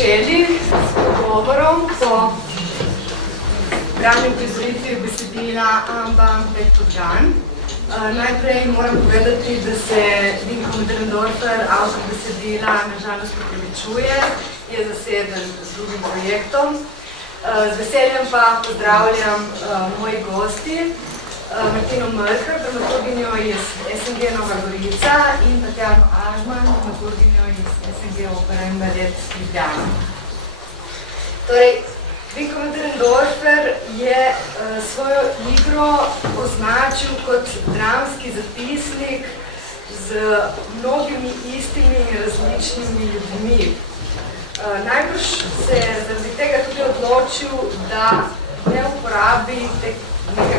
začeli s pogovorom po branju prizoritvi besedila Amba Petkodan. Najprej moram povedati, da se Vinko Möderndorfer, avtor besedila, nažalost opravičuje, je zaseden z drugim projektom. Z veseljem pa pozdravljam moji gosti, Martino Mrkar, dramaturginjo iz SNG Nova Gorica in Tatjano Ažman, dramaturginjo iz SNG Opera in Balet Ljubljana. Torej, Vinko Möderndorfer je svojo igro označil kot dramski zapisnik z mnogimi istimi in različnimi ljudmi. Najbrž se je zaradi tega tudi odločil, da ne uporabi neke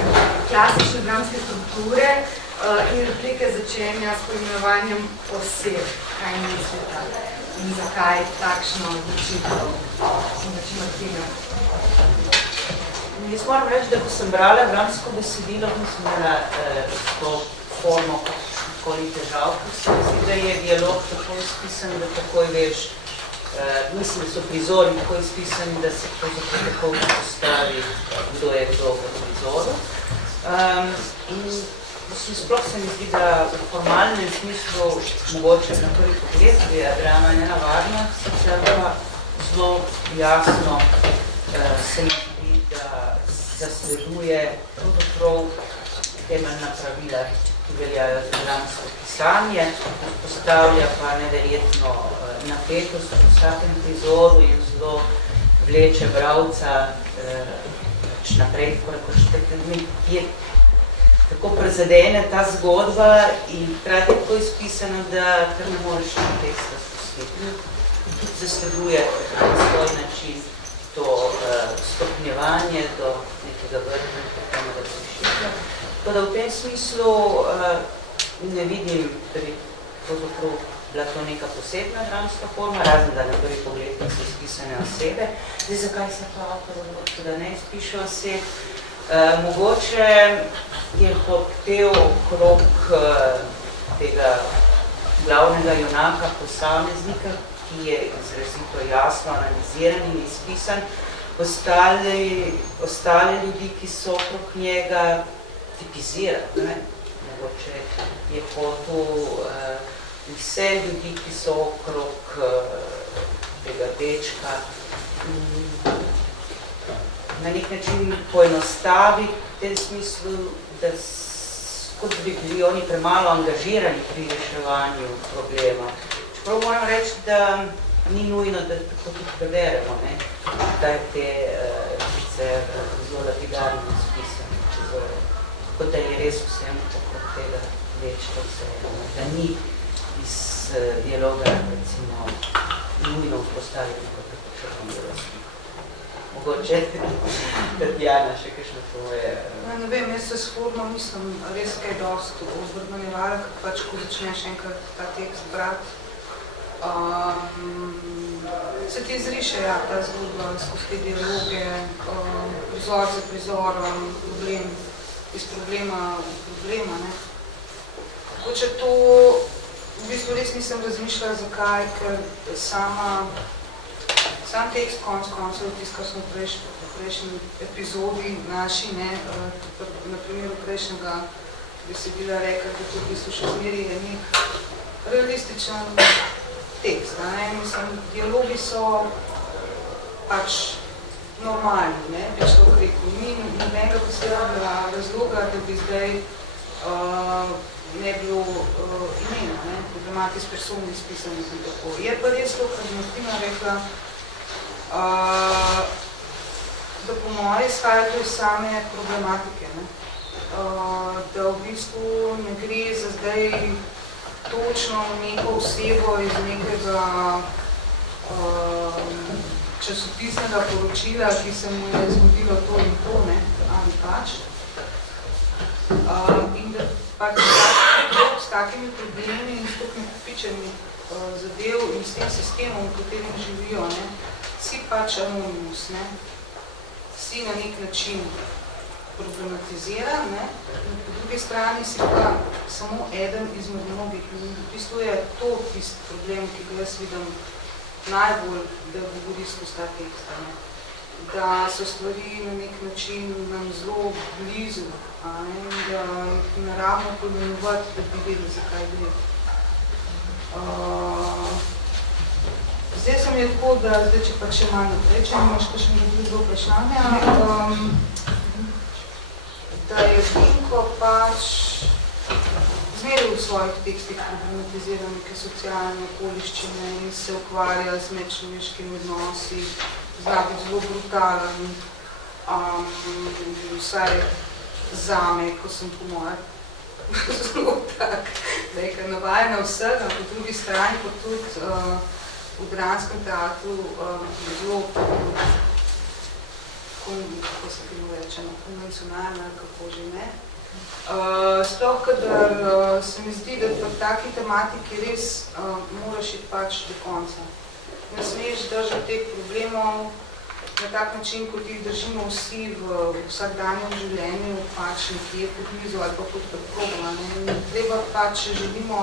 klasične dramske strukture in replike začenja s poimenovanjem oseb, kaj mislite in zakaj takšno odločitev. Martina. Jaz moram reči, da ko sem brala dramsko besedilo, nisem imela to formo kakoli težav, ker se mi zdi, da je dialog tako izpisan, da takoj veš, mislim, da so prizori tako izpisani, da se tako postavi, kdo je kdo v prizoru. In sploh se mi zdi, da v formalnem smislu, mogoče na prvi pogled, je drama nenavadna, sicer pa zelo jasno se mi zdi, da zasleduje pravzaprav temeljna pravila, ki veljajo za dramsko pisanje, postavlja pa neverjetno napetost v vsakem prizoru in zelo vleče bralca naprej, tako je tako prezadene ta zgodba in hkrati tako izpisano, da kar ne moreš na teksta spustiti. Tudi zasleduje na svoj način to stopnjevanje do nekega vrha, nekega prišitja. Tako da v tem smislu ne vidim, da bi pravzaprav bila to neka posebna dramska forma, razen da na prvi pogled niso izpisane osebe. Zdaj, zakaj se pa avtor odločil, da ne izpiše oseb? Mogoče je hotel okrog tega glavnega junaka posameznika, ki je izrazito jasno analiziran in izpisan, ostale ljudi, ki so okrog njega, tipizirati. Mogoče je hotel vse ljudi, ki so okrog tega dečka, na nek način poenostavi v tem smislu, da kot bi bili oni premalo angažirani pri reševanju problema. Čeprav moram reči, da ni nujno, da tako tudi preberemo, da je te sicer zelo lapidarno spisane, kot da je res vsem okrog tega dečka vse, da ni iz dialoga, recimo, nujno vzpostaviti kot tako črno. Mogoče Tatjana še kakšno tvoje... Ne vem, jaz se s formo nisem res kaj dosti odvrnjevala, ker pač, ko začneš enkrat ta tekst brati, se ti izriše, ja, ta zgodba skozi te dialoge, prizor za prizorom, problem iz problema v problema, ne. Tako, če to v bistvu res nisem razmišljala, zakaj, ker sam tekst koncev, tisto, kar smo v prejšnji epizodi naši, na primeru prejšnjega besedila rekli, da to v bistvu še zmeri je nek realističen tekst. Mislim, dialogi so pač normalni, bi človek rekel. Ni nobenega posebnega razloga, da bi zdaj ne bilo imena, problematis personi izpisanih in tako. Je pa res to, kar Martina rekla, da po moje izhajajo iz same problematike, da v bistvu ne gre za zdaj točno neko osebo iz nekega časopisnega poročila, ki se mu je zgodilo to in to, ali pač. In da pač s takimi problemi in s tokimi kopičenimi zadev in s tem sistemom, v katerem živijo, si pač anonimus, si na nek način problematiziran, in po drugi strani si pa samo eden izmed mnogih. In v bistvu je to tisti problem, ki ga jaz vidim najbolj, da govori skozi ta tekst, ne? Da so stvari na nek način nam zelo blizu, in da ne rabimo pomenovati, da bi vedeli, zakaj gre. Zdaj se mi je tako, da zdaj, če pa še malo naprej, če imaš kakšne drugo vprašanja, da je Vinko pač zmeril v svojih tekstih problematiziral neke socialne okoliščine in se ukvarja z medčloveškimi odnosi, zna biti zelo brutalen, vsaj zame, ko sem po moje zelo tak, da je navajena vsega, po drugi strani pa tudi v Dranskem teatru zelo kako se temu reče, konvencionalno, kako že ne. Sploh, kadar se mi zdi, da v taki tematiki res moraš iti pač do konca. Ne smeš držati teh problemov na tak način, kot jih držimo vsi v vsakdanjem življenju, pač nekje pod mizo ali pa pod predprogom. Treba pač, če želimo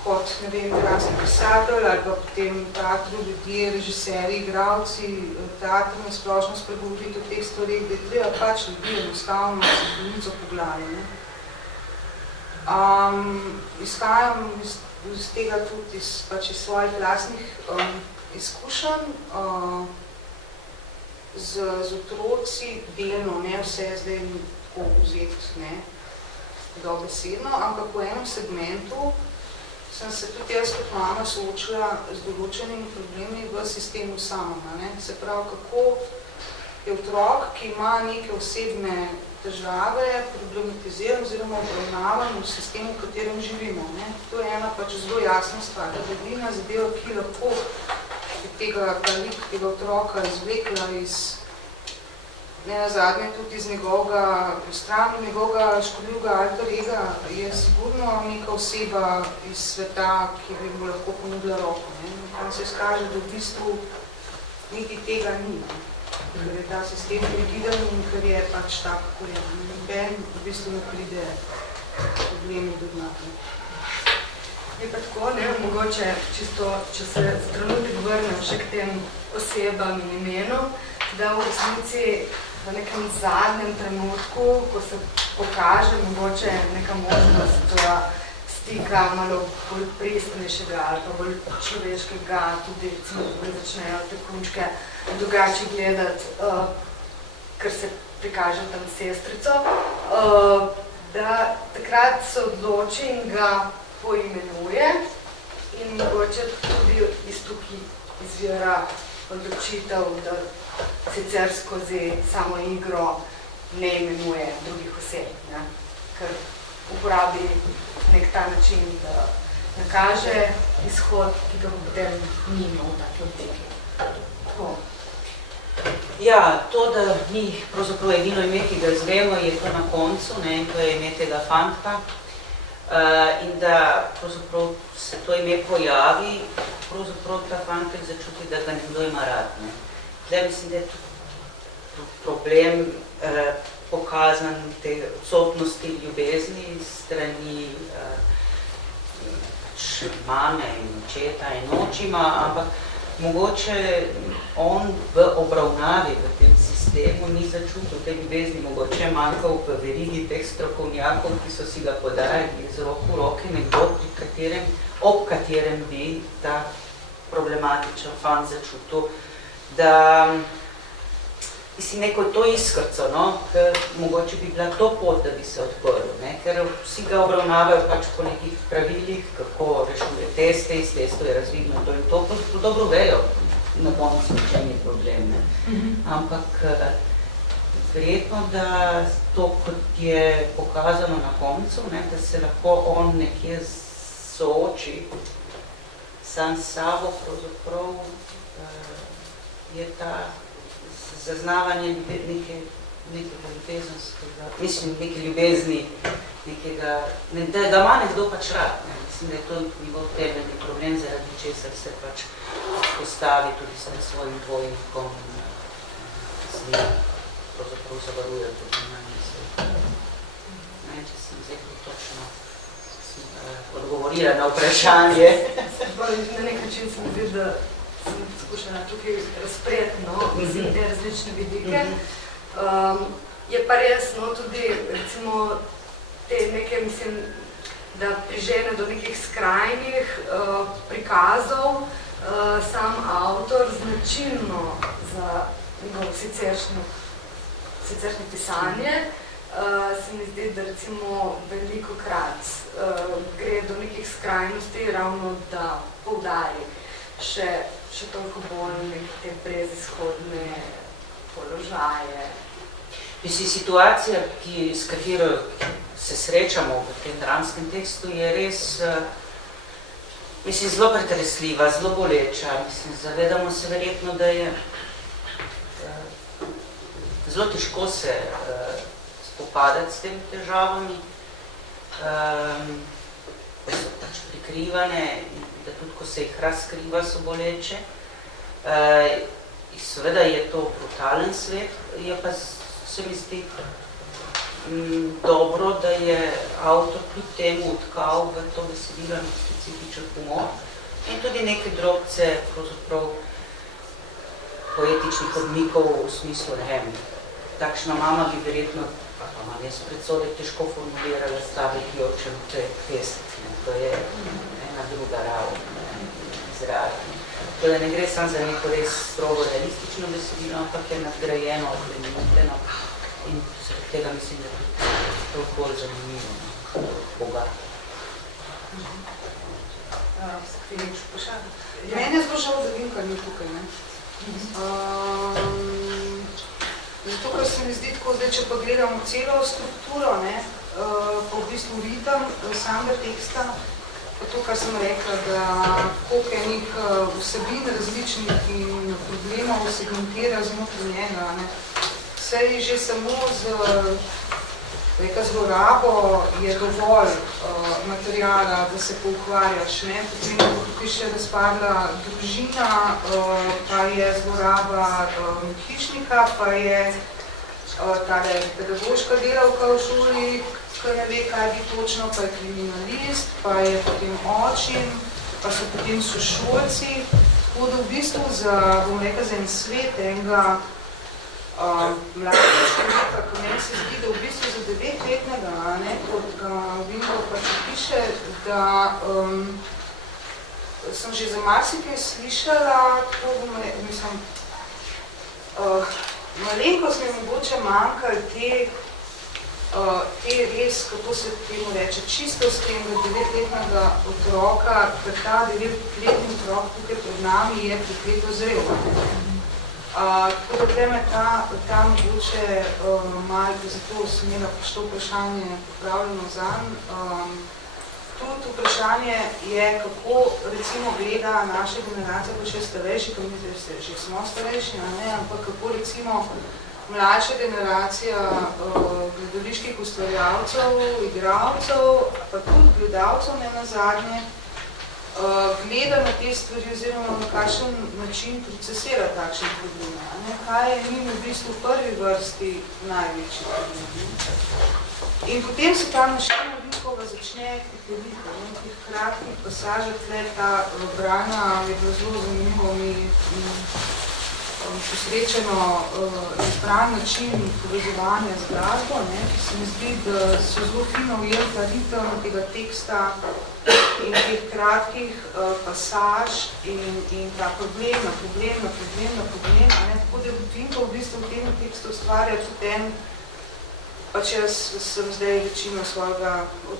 kot, ne vem, dranski pisatelj ali pa potem teatru ljudje, režiserji, igralci, teatr na splošno spregovoriti o teh stvarih, da je treba pač ljudi enostavno z bolnico po glavi. Izhajam iz tega tudi iz svojih lastnih izkušenj z otroci delno, ne vse zdaj tako vzeti, dobesedno, ampak v enem segmentu sem se tudi jaz kot mama soočila z določenimi problemi v sistemu samom. Se pravi, kako je otrok, ki ima neke osebne težave, problematiziran oziroma obravnavan v sistemu, v katerem živimo. To je ena pač zelo jasna stvar, da edina zadeva, ki lahko tega otroka izvlekla iz nenazadnje tudi iz njegovega škodljivega alter ega je sigurno neka oseba iz sveta, ki bi mu lahko ponudila roko. Tam se izkaže, da v bistvu niti tega ni, ker je ta sistem rigiden in ker je pač tak, kako je. Noben v bistvu ne pride problemi do dna. Je pa tako, mogoče čisto, če se trenutek vrnem še k tem osebam in imenom, da v resnici v nekem zadnjem trenutku, ko se pokaže mogoče neka možnost stika malo bolj pristnejšega ali pa bolj človeškega, tudi recimo, da začnejo te punčke drugače gledati, ker se prikaže tam sestrico, da takrat se odloči in ga poimenuje in mogoče tudi iz tukaj izvira odločitev, da sicer skozi samo igro ne imenuje drugih oseb, ker uporabi nek ta način, da nakaže izhod, ki ga potem nima v taki obliki. Tako. Ja, to, da ni pravzaprav edino ime, ki ga izvemo, je to na koncu, to je ime tega fantka. In da pravzaprav se to ime pojavi, pravzaprav ta fantek začuti, da ga nekdo ima rad. Zdaj mislim, da je tudi problem pokazan te odsotnosti ljubezni strani mame in očeta in očima, ampak mogoče on v obravnavi v tem sistemu ni začutil te ljubezni, mogoče manjkal v verigi teh strokovnjakov, ki so si ga podajali z roko v roki nekdo, ob katerem bi ta problematičen fant začutil, da mislim, neko to iskrco, ker mogoče bi bila to pot, da bi se odprl, ker vsi ga obravnavajo pač po nekih pravilih, kako rešuje teste, iz testov je razvidno to in to, to dobro vejo na koncu, v čem je problem. Ampak verjetno, da to, kot je pokazano na koncu, da se lahko on nekje sooči sam s sabo, pravzaprav je ta zaznavanje nekega ljubezenskega, mislim, neke ljubezni, da ga ima nekdo pač rad. Mislim, da je to njegov temeljni problem, zaradi česar se pač postavi tudi s svojim dvojnikom z njim, pravzaprav zavaruje tudi na misel. Ne, če sem zdaj točno odgovorila na vprašanje. Na nek način se mi zdi, da sem skušala tukaj razpreti, vse te različne vidike. Je pa res, tudi, recimo, te neke, mislim, da prižene do nekih skrajnih prikazov sam avtor značilno za njegovo siceršnje pisanje. Se mi zdi, da recimo velikokrat gre do nekih skrajnosti ravno, da poudari še toliko bolj neke te brezizhodne položaje. Mislim, situacija, s katero se srečamo v tem dramskem tekstu, je res zelo pretresljiva, zelo boleča. Mislim, zavedamo se verjetno, da je zelo težko se spopadati s temi težavami, ko so pač prikrivane in da tudi, ko se jih razkriva, so boleče. Seveda je to brutalen svet, je pa se mi zdi dobro, da je avtor kljub temu utkal v to besedilo nek specifičen humor in tudi neke drobce pravzaprav poetičnih odmikov v smislu, ne vem, takšna mama bi verjetno, pa imam jaz predsodek, težko formulirala stavek jočem, to je pesek, to je ena druga raven izražena. To da ne gre samo za neko res strogo realistično besedilo, ampak je nadgrajeno, oplemeniteno in zaradi tega mislim, da je to bolj zanimivo, bogato. Meni je zelo žal, da Vinka ni tukaj, ne? Zato, ker se mi zdi tako, zdaj, če pa gledamo celo strukturo, ne, pa v bistvu ritem samega teksta, pa to, kar sem rekla, da koliko enih vsebin različnih in problemov segmentira znotraj njega, ne. Sej že samo z zlorabo je dovolj materijala, da se poukvarjaš, ne. Potem je tukaj še razpadla družina, pa je zloraba hišnika, pa je tale pedagoška delavka v šoli, ki ne ve, kaj bi točno, pa je kriminalist, pa je potem očin, pa so potem sošolci. Tako da v bistvu za en svet enega mladega človeka, ko meni se zdi, da v bistvu za 9-letnega, kot ga Vinko pač piše, da sem že za marsikaj slišala, tako mislim, malenkost mi mogoče manjkali te res, kako se temu reče, čistosti enega 9-letnega otroka, ker ta 9-letni otrok tukaj pred nami je prikleto zrel. Tako da tukaj me ta mogoče malo, zato sem imela pač to vprašanje popravljeno zanj. Tudi vprašanje je, kako recimo gleda naša generacija, pa še starejši, ko mi že smo starejši, ampak kako recimo mlajša generacija gledaliških ustvarjalcev, igralcev, pa tudi gledalcev ne nazadnje, gleda na te stvari oziroma na kakšen način procesira takšne probleme. Kaj je njim v bistvu v prvi vrsti največji problem. In potem se tam našemo Vinkova začne pripeljiti. V tih kratkih pasažah tle ta branja je bilo zelo zanimivo mi posrečeno izbran način povezovanja z glasbo, ki se mi zdi, da so zelo fino ujeli ta ritem tega teksta in teh kratkih pasaž in ta problem. Tako da Vinko v bistvu v tem tekstu ustvarja tudi en, pač jaz sem zdaj večino svojega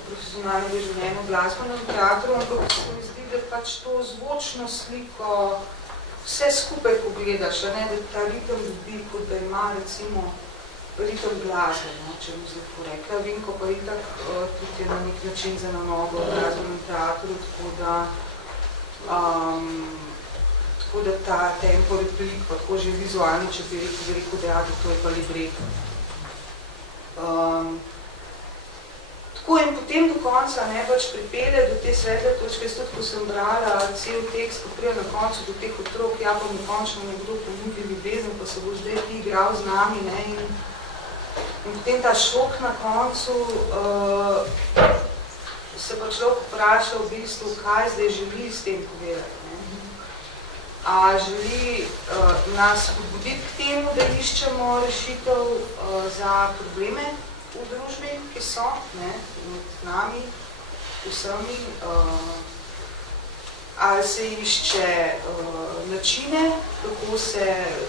profesionalnega življenja v glasbenem teatru, ampak se mi zdi, da pač to zvočno sliko vse skupaj pogledaš, da ta ritem dobi, kot da ima recimo ritem glasbe, če bi zdaj rekla. Vinko pa itak tudi je na nek način za na nogo v glasbenem teatru, tako da ta tempo replik, pa tako že vizualni, če bi rekel, da to je pa libreto. Tako in potem do konca pač pripelje do te svetle točke, jaz tudi, ko sem brala cel tekst, ko prija na koncu do teh otrok, ja pa mi končno nekdo ponudi ljubezen, pa se bo zdaj ti igral z nami, in potem ta šok na koncu se pa človek vpraša v bistvu, kaj zdaj želi s tem povedati. Ne? A želi nas spodbuditi k temu, da iščemo rešitev za probleme v družbi, ki so med nami, vsemi, ali se išče načine,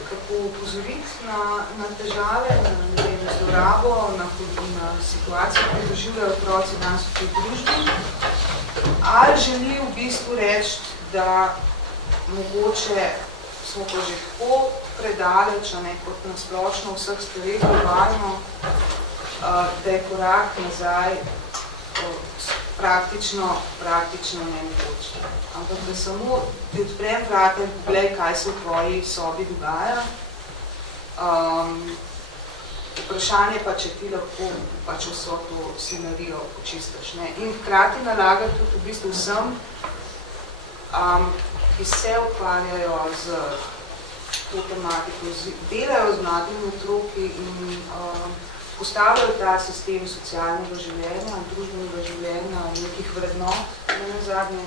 kako upozoriti na težave, na zlorabo, na situacijo, ki doživljajo otroci danes v tej družbi, ali želi v bistvu reči, da mogoče smo pa že tako predaleč, kot na splošno vseh stvareh globalno, da je korak nazaj praktično nemogoče. Ampak da samo ti odprem vrata in pogledaj, kaj se v tvoji sobi dogaja. Vprašanje pa, če ti lahko pač vso to scenarijo počistaš. In hkrati nalaga tudi v bistvu vsem, ki se ukvarjajo z to tematiko, delajo z mladimi otroki in postavljajo ta sistem socialnega življenja, družbenega življenja, nekih vrednot, na zadnje,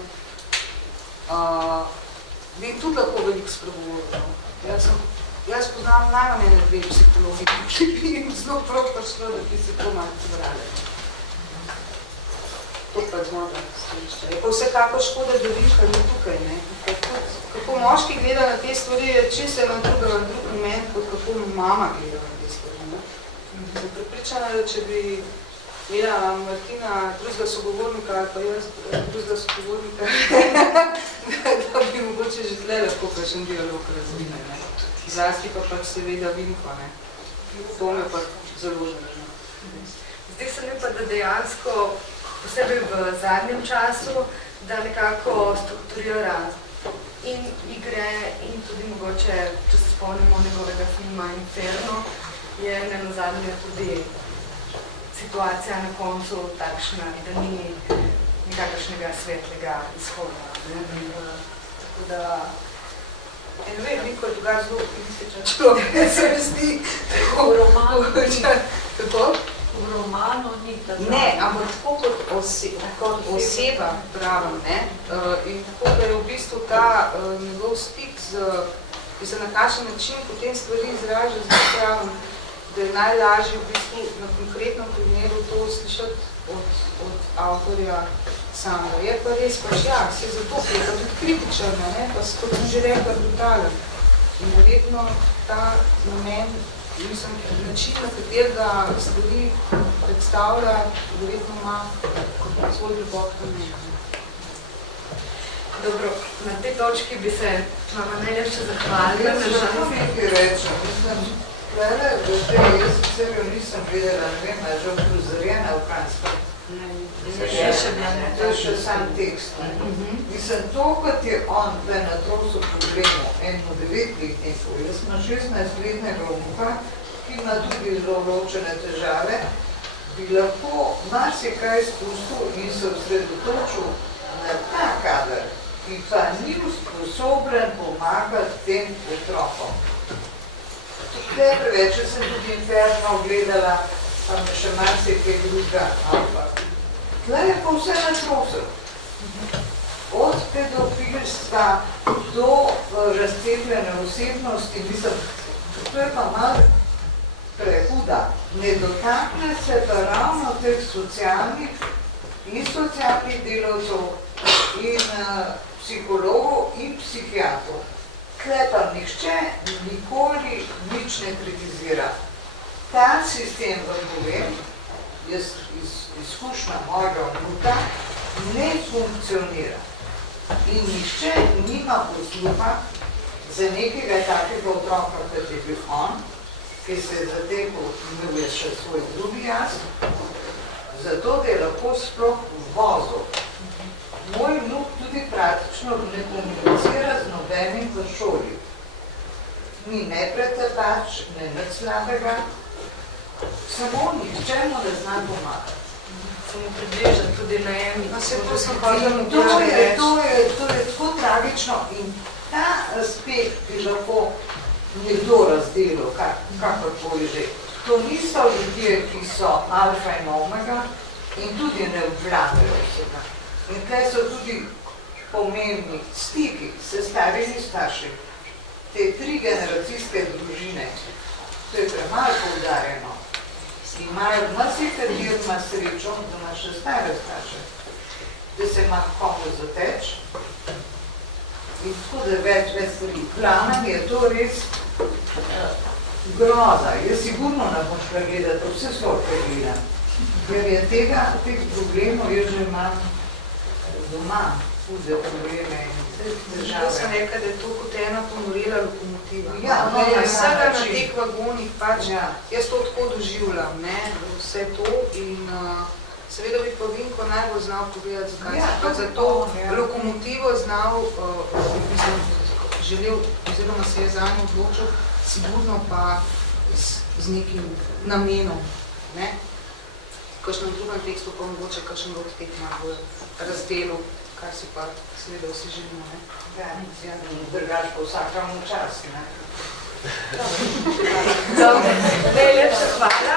bi tudi lahko veliko spregovoril. Jaz poznam najmanj dve psihologi, ki bi jim zelo prav prišlo, da bi se to malo pobrali. To pa zmožno stališče. Je pa vsekako škoda, da viš, kar ni tukaj. Kako moški gleda na te stvari, je čisto na drug moment, kot kako mama gleda na te stvari. Sem pripričana, da če bi imela Martina drugega sogovornika ali pa jaz drugega sogovornika, da bi mogoče že tle lahko kakšen dialog razvine. Zlasti pa pač seveda Vinko. To me pa zelo želežno. Zdi se mi pa, da dejansko, posebej v zadnjem času, da nekako strukturira in igre in tudi mogoče, če se spomnimo njegovega filma Inferno, je nenazadnje tudi situacija na koncu takšna, da ni nikakršnega svetlega izhoda. Tako da... Ne vem, Vinko je drugač zelo optimističen človek, se mi zdi. V romanu ni. Kako? V romanu ni tako. Ne, ampak tako kot oseba pravim, in tako, da je v bistvu ta njegov stik ki se na kakšen način potem stvari izraža, zelo pravim, da je najlažje v bistvu na konkretnem primeru to slišati od avtorja samega. Je pa res pač se zato, ker je pa tudi kritičen, pa kot sem že rekla, brutalen. In verjetno ta namen, mislim, način, na katerega stvari predstavlja, verjetno ima kot svoj globok namen. Dobro, na tej točki bi se mama najlepše zahvalila. Jaz nekaj rečem, mislim, Klele, jaz sicer jo nisem videla, ne vem, je že uprizorjena v Kranjskem. To je še sam tekst. Mislim, to, kot je on tle na trosu problemu, eno 9-letnikov, jaz imam 16-letnega vnuka, ki ima tudi zelo ločene težave, bi lahko marsikaj spustil in se osredotočil na ta kader, ki pa ni usposobljen pomagati tem otrokom. Tukaj preveč, sem tudi Inferno gledala, pa me še marsikaj druga, ampak tukaj je pa vse na trosu. Od pedofilstva do razcepljene osebnosti, mislim, to je pa malo prehuda. Ne dotakne se pa ravno teh socialnih delavcev in psihologov in psihiatrov. Tle pa nihče nikoli nič ne kritizira. Ta sistem, vam povem, jaz izkušnja mojega vnuka, ne funkcionira. In nihče nima posluha za nekega takega otroka, kot je bil on, ki se je zatekal, imel je še svoj drugi jaz, zato da je lahko sploh vozil. Moj vnuk tudi praktično ne komunicira z nobenim v šoli. Ni ne pretepač, ne nič slabega, samo nihče mu ne zna pomagati. Samo približa tudi najemnik. To je tako tragično in ta aspekt bi lahko nekdo razdelil, kakorkoli že. To niso ljudje, ki so alfa in omega, in tudi ne obvladajo vsega. In tukaj so tudi pomembni stiki s starimi starši. Te 3 generacijske družine, to je premalo poudarjeno, imajo marsikateri ima srečo, da ima še stare starše, da se ima komu zateč in tako da več stvari. Planem je to res groza. Jaz sigurno ne bom šla gledati, vse sorte gledam, ker je teh problemov jaz že imam doma, hude probleme in države. To sem rekla, da je to kot ena ponorela lokomotiva. Ja, no, ja, vsega na način. teh vagonih pač, Ja. jaz to tako doživljam, ne, vse to in seveda bi pa Vinko najbolj znal povedati, zakaj Ja, sem pa za to, to ja. lokomotivo znal, mislim, želel, oziroma se je zanj odločil, sigurno pa z nekim namenom, ne. V kakšnem drugem tekstu pa mogoče kakšen od teh malo razdelov, kar si pa seveda vsi želimo, ne. Ja, drugač pa vsakemu čas, ne. Najlepša hvala.